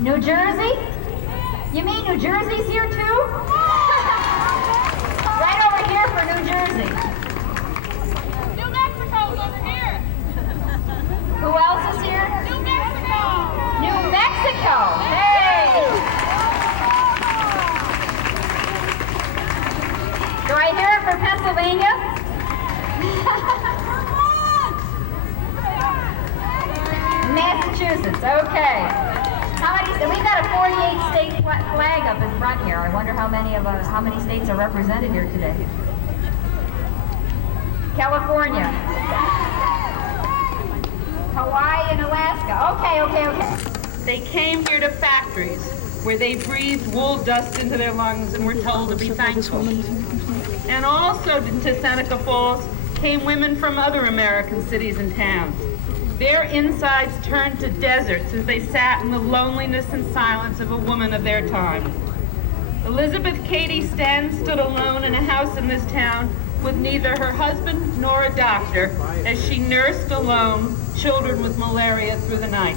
New Jersey? You mean New Jersey's here too? Right over here for New Jersey. New Mexico's over here. Who else is here? New Mexico. New Mexico. Hey! Do I hear it for Pennsylvania? Massachusetts, okay. How many? We got a 48 state flag up in front here. I wonder how many states are represented here today. California, Hawaii, and Alaska. Okay. They came here to factories where they breathed wool dust into their lungs and were told to be thankful. And also to Seneca Falls came women from other American cities and towns. Their insides turned to deserts as they sat in the loneliness and silence of a woman of their time. Elizabeth Cady Sten stood alone in a house in this town with neither her husband nor a doctor as she nursed alone children with malaria through the night,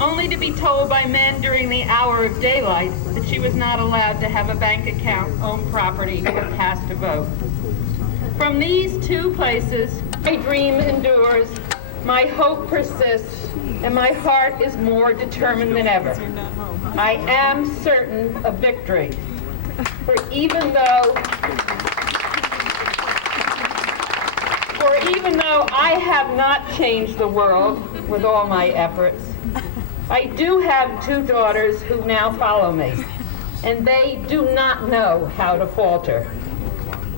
only to be told by men during the hour of daylight that she was not allowed to have a bank account, own property, or cast a vote. From these two places, my dream endures, my hope persists, and my heart is more determined than ever. I am certain of victory. For even though I have not changed the world with all my efforts, I do have two daughters who now follow me, and they do not know how to falter.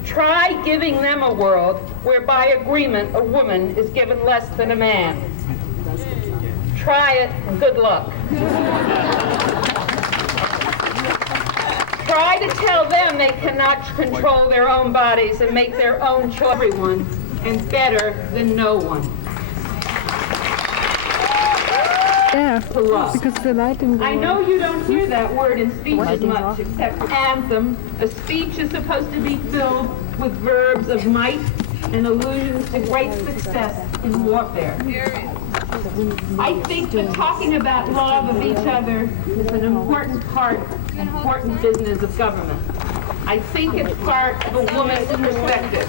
Try giving them a world where by agreement a woman is given less than a man. Try it, and good luck. Try to tell them they cannot control their own bodies and make their own choice. Everyone, and better than no one. Yeah, To love. because the lighting. I know you don't hear that word in speeches much, except for anthem. A speech is supposed to be filled with verbs of might and allusions to great success in warfare. I think that talking about love of each other is an important business of government. I think it's part of a woman's perspective.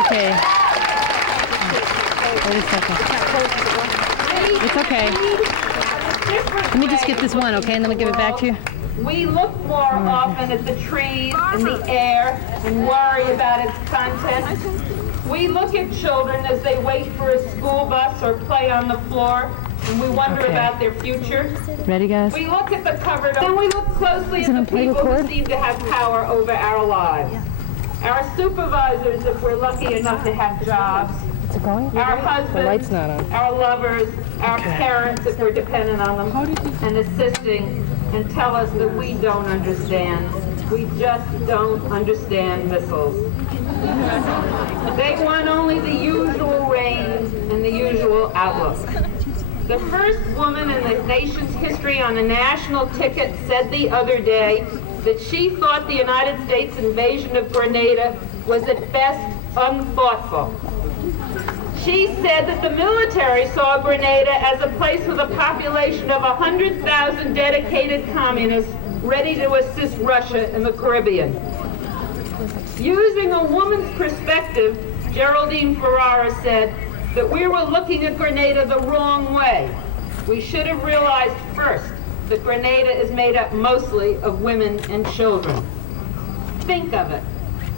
Okay. Wait a second. It's okay. Let me just get this one, okay, and then we'll give it back to you. We look more often at the trees and the air and worry about its content. We look at children as they wait for a school bus or play on the floor, and we wonder about their future. Ready, guys? We look at the covered, and we look closely at the people who seem to have power over our lives. Our supervisors, if we're lucky enough to have jobs. Is it going? Our The husbands, light's not on. our lovers, our parents, if we're dependent on them, and assisting, and tell us that we don't understand. We just don't understand missiles. They want only the usual range and the usual outlook. The first woman in the nation's history on a national ticket said the other day that she thought the United States invasion of Grenada was at best unthoughtful. She said that the military saw Grenada as a place with a population of 100,000 dedicated communists ready to assist Russia in the Caribbean. Using a woman's perspective, Geraldine Ferrara said that we were looking at Grenada the wrong way. We should have realized first that Grenada is made up mostly of women and children. Think of it.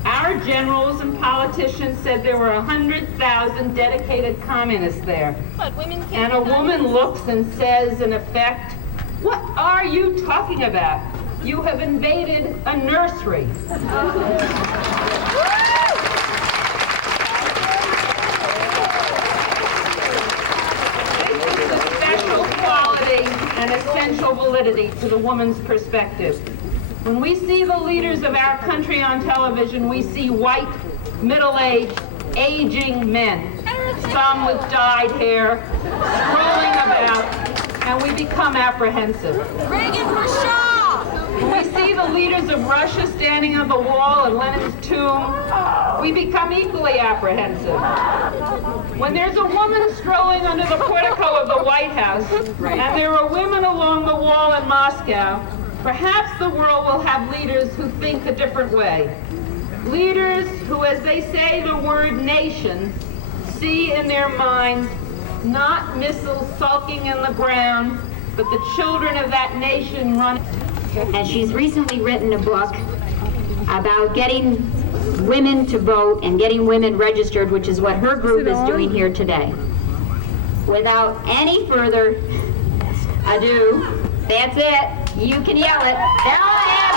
Our generals and politicians said there were 100,000 dedicated communists there. But women can't. And a woman looks and says, in effect, "What are you talking about? You have invaded a nursery." This is a special quality and essential validity to the woman's perspective. When we see the leaders of our country on television, we see white, middle-aged, aging men, some with dyed hair, strolling about, and we become apprehensive. Reagan for Shaw! When we see the leaders of Russia standing on the wall in Lenin's tomb, we become equally apprehensive. When there's a woman strolling under the portico of the White House, and there are women along the wall in Moscow, perhaps the world will have leaders who think a different way. Leaders who, as they say the word nation, see in their minds not missiles sulking in the ground, but the children of that nation running. And she's recently written a book about getting women to vote and getting women registered, which is what her group is doing here today. Without any further ado, that's it. You can yell it. There I am.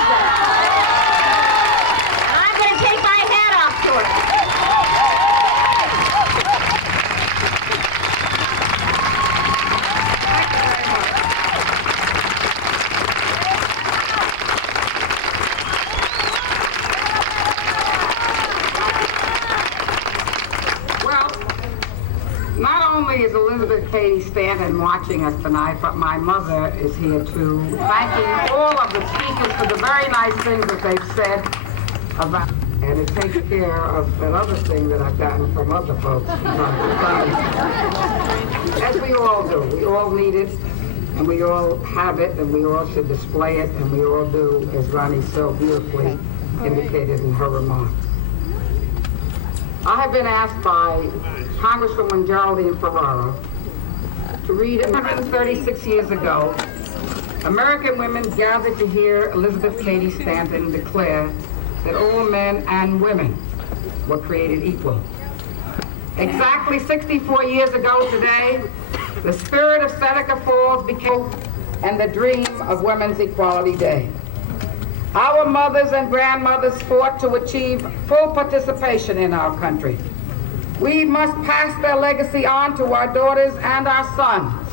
I'm going to take my hat off to her. Is Elizabeth Cady Stanton watching us tonight, but my mother is here too, thanking all of the speakers for the very nice things that they've said about, and it takes care of that other thing that I've gotten from other folks from time to time. As we all do. We all need it, and we all have it, and we all should display it, and we all do, as Ronnie so beautifully indicated in her remarks. I have been asked by Congresswoman Geraldine Ferraro to read 136 years ago, American women gathered to hear Elizabeth Cady Stanton declare that all men and women were created equal. Exactly 64 years ago today, the spirit of Seneca Falls became and the dream of Women's Equality Day. Our mothers and grandmothers fought to achieve full participation in our country. We must pass their legacy on to our daughters and our sons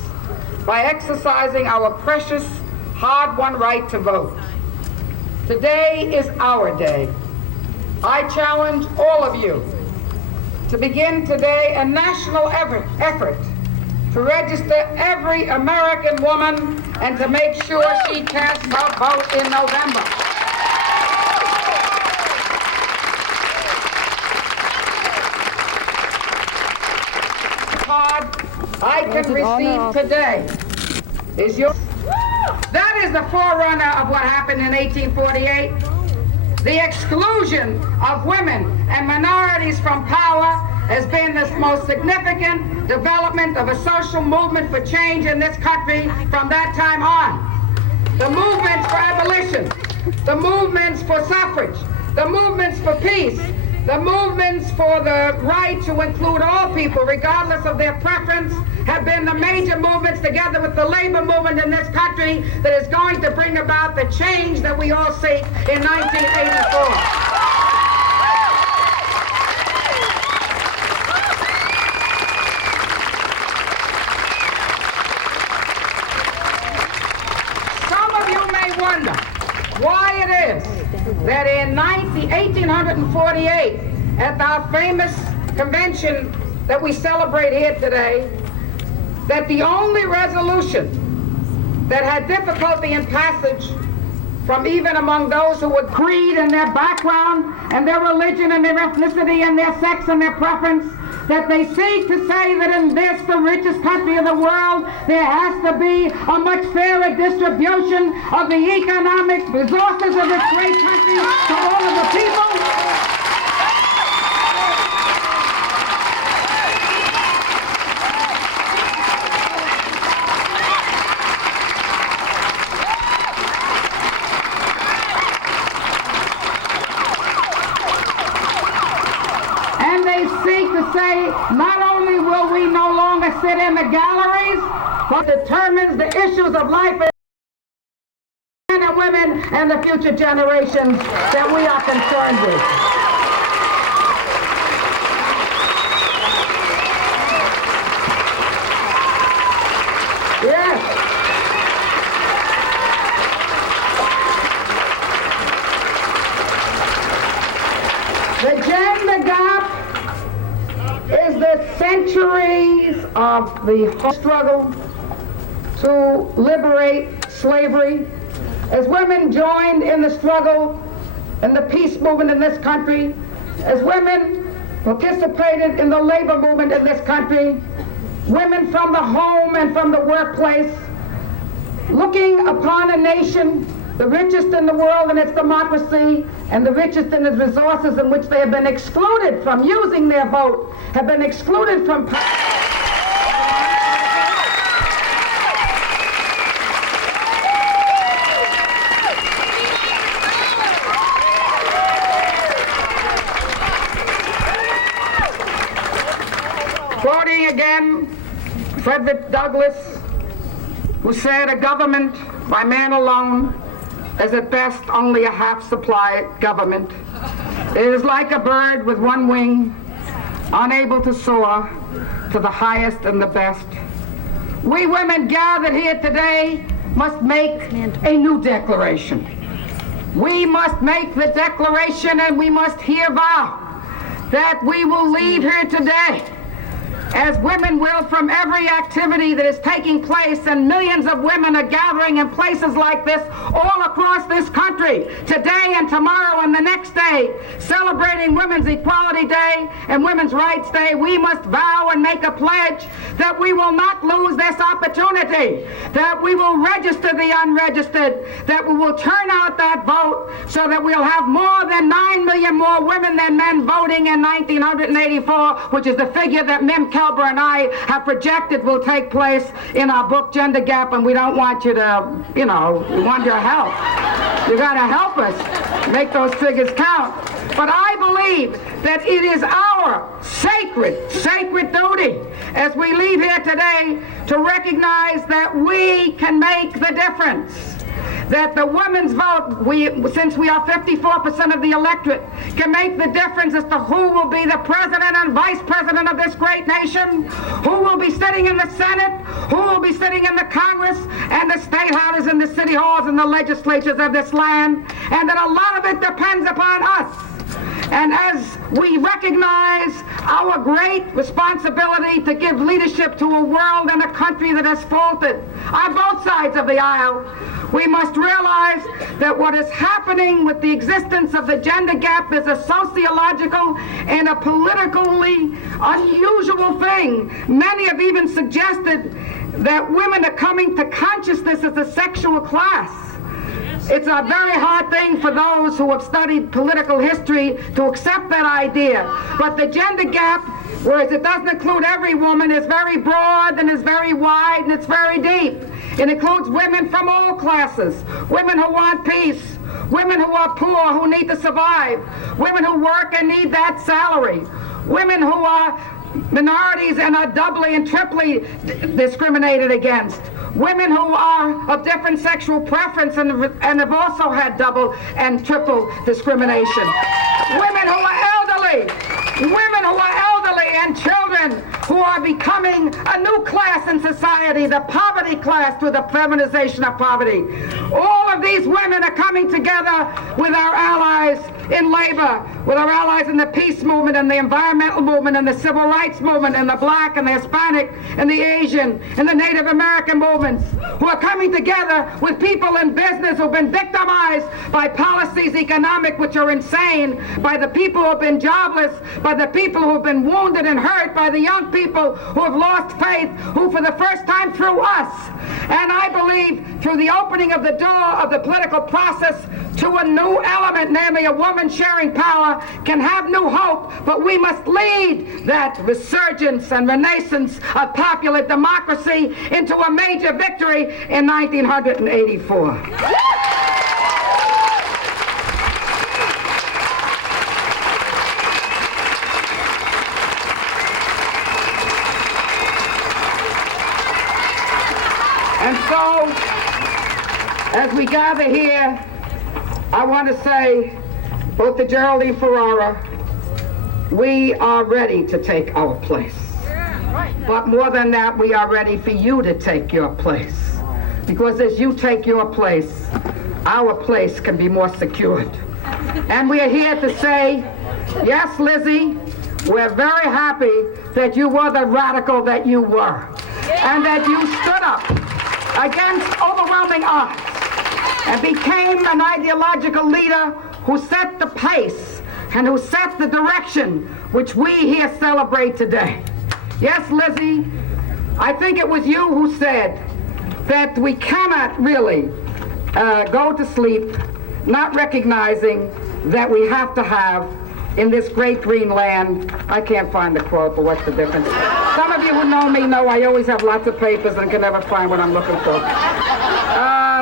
by exercising our precious, hard-won right to vote. Today is our day. I challenge all of you to begin today a national effort to register every American woman and to make sure she casts her vote in November. I can receive today is yours. That is the forerunner of what happened in 1848. The exclusion of women and minorities from power has been the most significant development of a social movement for change in this country from that time on. The movements for abolition, the movements for suffrage, the movements for peace, the movements for the right to include all people, regardless of their preference, have been the major movements, together with the labor movement in this country, that is going to bring about the change that we all seek in 1984. Wonder why it is that in 1848, at our famous convention that we celebrate here today, that the only resolution that had difficulty in passage from even among those who were creed and their background and their religion and their ethnicity and their sex and their preference, that they seek to say that in this, the richest country in the world, there has to be a much fairer distribution of the economic resources of this great country to all of the people. Say, not only will we no longer sit in the galleries, but determines the issues of life and men and women and the future generations that we are concerned with. Yes. The gender gap is the centuries of the struggle to liberate slavery as women joined in the struggle and the peace movement in this country, as women participated in the labor movement in this country, women from the home and from the workplace, looking upon a nation, the richest in the world in its democracy and the richest in its resources, in which they have been excluded from using their vote, have been excluded from power. Quoting again Frederick Douglass, who said, "A government by man alone is at best only a half-supply government. It is like a bird with one wing, unable to soar to the highest and the best." We women gathered here today must make a new declaration. We must make the declaration, and we must here vow that we will leave here today, as women will, from every activity that is taking place, and millions of women are gathering in places like this all across this country, today and tomorrow and the next day, celebrating Women's Equality Day and Women's Rights Day. We must vow and make a pledge that we will not lose this opportunity, that we will register the unregistered, that we will turn out that vote so that we'll have more than 9 million more women than men voting in 1984, which is the figure that Mim Kelber and I have projected will take place in our book, Gender Gap, and we don't want you to, we want your help. You got to help us make those figures count. But I believe that it is our sacred duty as we leave here today to recognize that we can make the difference. That the women's vote, since we are 54% of the electorate, can make the difference as to who will be the president and vice president of this great nation, who will be sitting in the Senate, who will be sitting in the Congress and the state houses and the city halls and the legislatures of this land, and that a lot of it depends upon us. And as we recognize our great responsibility to give leadership to a world and a country that has faltered on both sides of the aisle, we must realize that what is happening with the existence of the gender gap is a sociological and a politically unusual thing. Many have even suggested that women are coming to consciousness as a sexual class. It's a very hard thing for those who have studied political history to accept that idea. But the gender gap, whereas it doesn't include every woman, is very broad and is very wide and it's very deep. It includes women from all classes, women who want peace, women who are poor, who need to survive, women who work and need that salary, women who are minorities and are doubly and triply discriminated against, women who are of different sexual preference and have also had double and triple discrimination, women who are elderly, and children who are becoming a new class in society, the poverty class, through the feminization of poverty. All of these women are coming together with our allies in labor, with our allies in the peace movement and the environmental movement and the civil rights movement and the black and the Hispanic and the Asian and the Native American movements, who are coming together with people in business who've been victimized by policies economic which are insane, by the people who have been jobless, by the people who have been wounded and hurt, by the young people who have lost faith, who for the first time through us, and I believe through the opening of the door of the political process to a new element, namely a woman sharing power, can have new hope. But we must lead that resurgence and renaissance of popular democracy into a major victory in 1984. And so, as we gather here, I want to say, both to Geraldine Ferrara, we are ready to take our place. But more than that, we are ready for you to take your place. Because as you take your place, our place can be more secured. And we are here to say, yes, Lizzie, we're very happy that you were the radical that you were. And that you stood up against overwhelming odds. and became an ideological leader who set the pace and who set the direction which we here celebrate today. Yes, Lizzie, I think it was you who said that we cannot really go to sleep not recognizing that we have to have in this great green land, I can't find the quote, but what's the difference? Some of you who know me know I always have lots of papers and can never find what I'm looking for.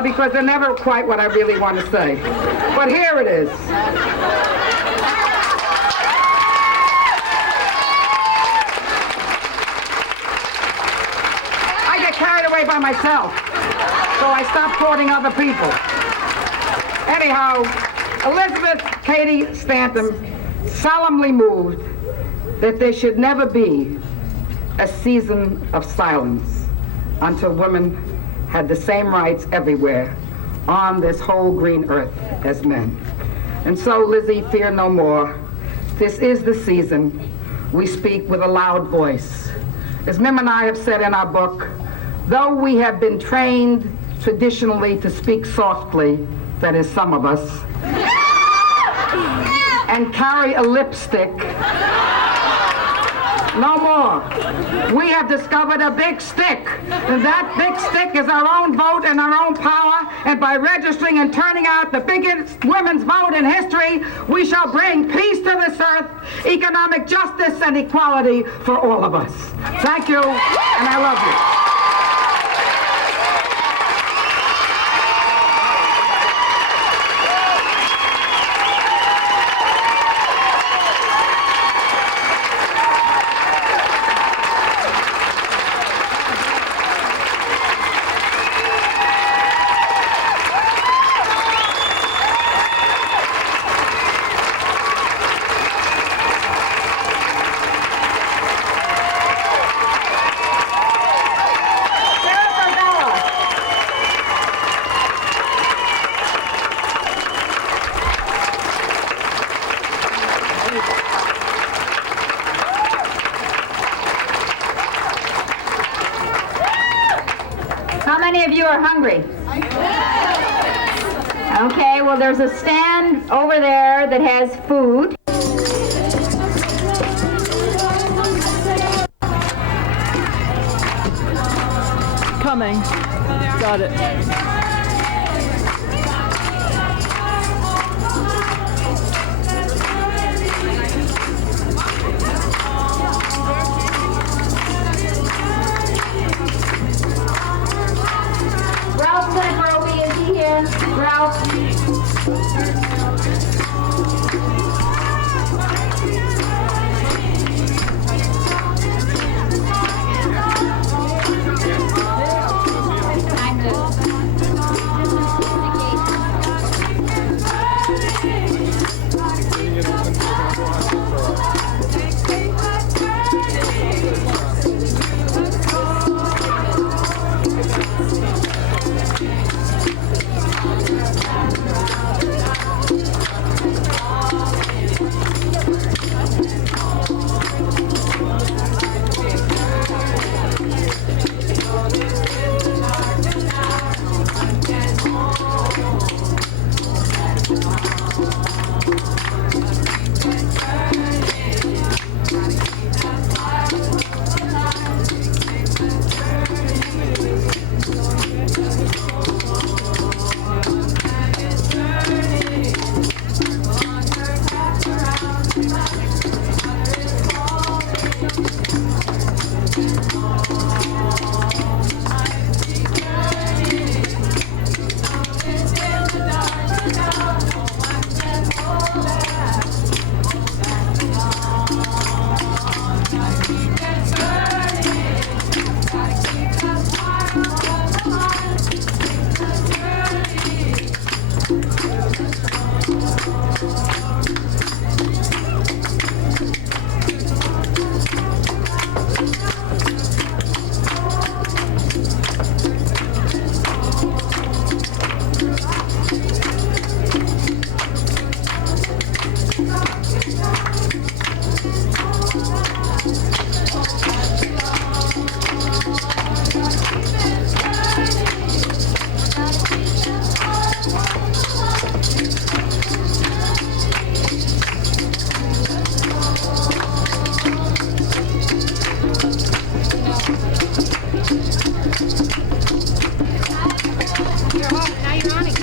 Because they're never quite what I really want to say. But here it is. I get carried away by myself, so I stop quoting other people. Anyhow, Elizabeth Cady Stanton solemnly moved that there should never be a season of silence until women had the same rights everywhere on this whole green earth as men. And so, Lizzie, fear no more. This is the season we speak with a loud voice. As Mim and I have said in our book, though we have been trained traditionally to speak softly, that is some of us, and carry a lipstick, no more. We have discovered a big stick, and that big stick is our own vote and our own power, and by registering and turning out the biggest women's vote in history, we shall bring peace to this earth, economic justice and equality for all of us. Thank you, and I love you. How many of you are hungry? Okay, well, there's a stand over there that has food. Coming. Got it. Ralph Sinagrobi, is he here? Ralph? on again.